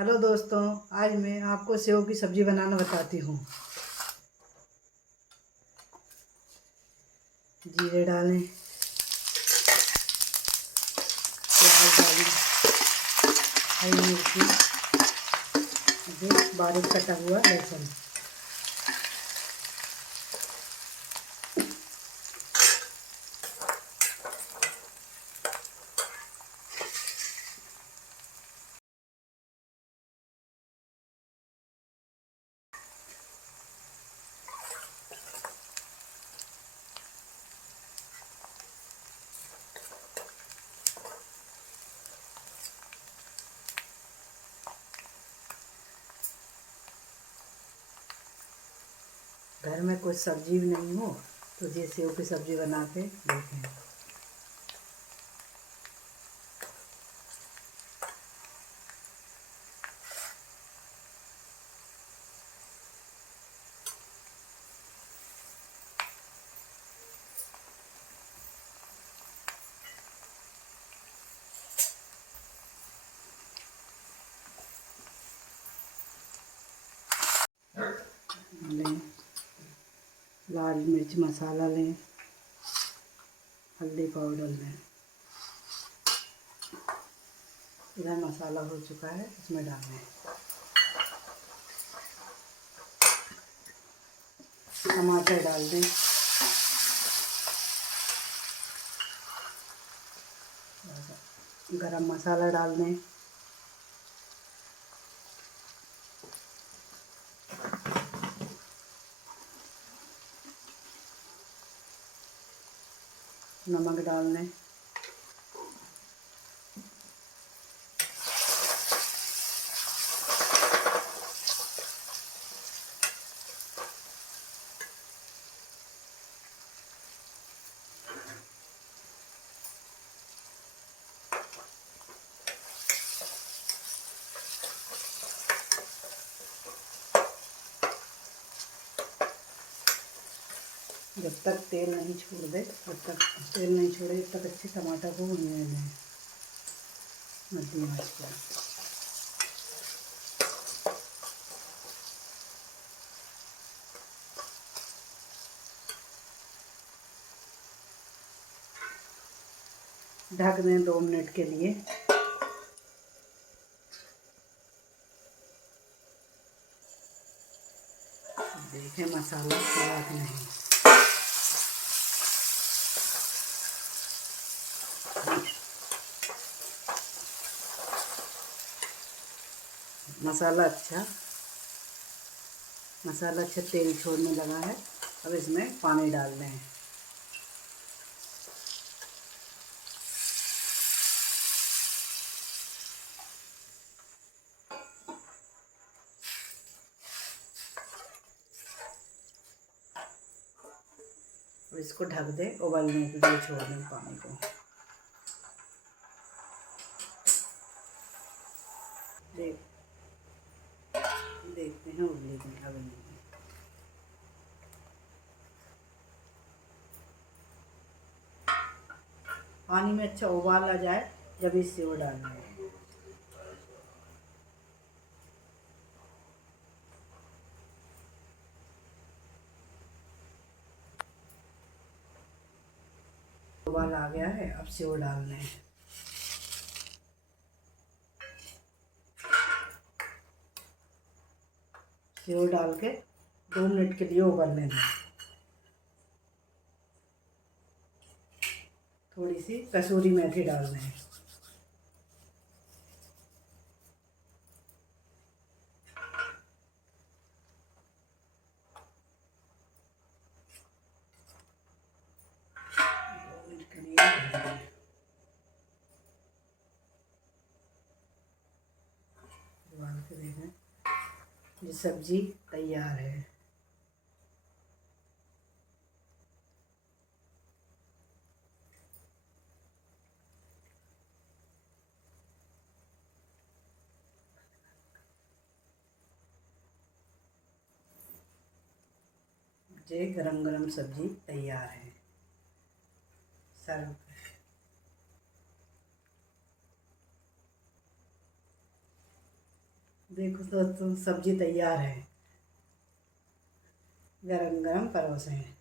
Hello दोस्तों, आज मैं आपको सेव की सब्ज़ी बनाना बताती हूँ। जीरे डालें, प्याज डालें, हरी मिर्ची, जो बारीक कटा हुआ लहसुन। घर में कुछ सब्जी भी नहीं हो तो ये सेव की सब्ज़ी बना के देखें। लें लाल मिर्च मसाला लें, हल्दी पाउडर लें। इधर मसाला हो चुका है, इसमें डालें। टमाटर डाल दें, गरम मसाला डाल दें, नमक डाल दें, जब तक तेल नहीं छोड़ दे, जब तक तेल नहीं छोड़े तब तक अच्छे टमाटर को भूनने दें मध्यम आंच पर। ढक दें 2 मिनट के लिए। देखें मसाला हुआ कि नहीं। मसाला अच्छा तेल छोड़ने लगा है। अब इसमें पानी डाल दें। और इसको ढक दें, उबलने के लिए छोड़ दें पानी को। देखते हैं उबली की क्या बनेगी। पानी में अच्छा उबाल आ जाए जब इस सेव डालना है। उबाल आ गया है, अब सेव डालने हैं। सेव डाल के 2 मिनट के लिए उबलने दें। थोड़ी सी कसूरी मेथी डाल दें। उबाल के देखें, ये सब्जी तैयार है। ये गरम गरम सब्जी तैयार है। सर्व देखो दोस्तों, सब्जी तैयार है, गरम गरम परोसे हैं।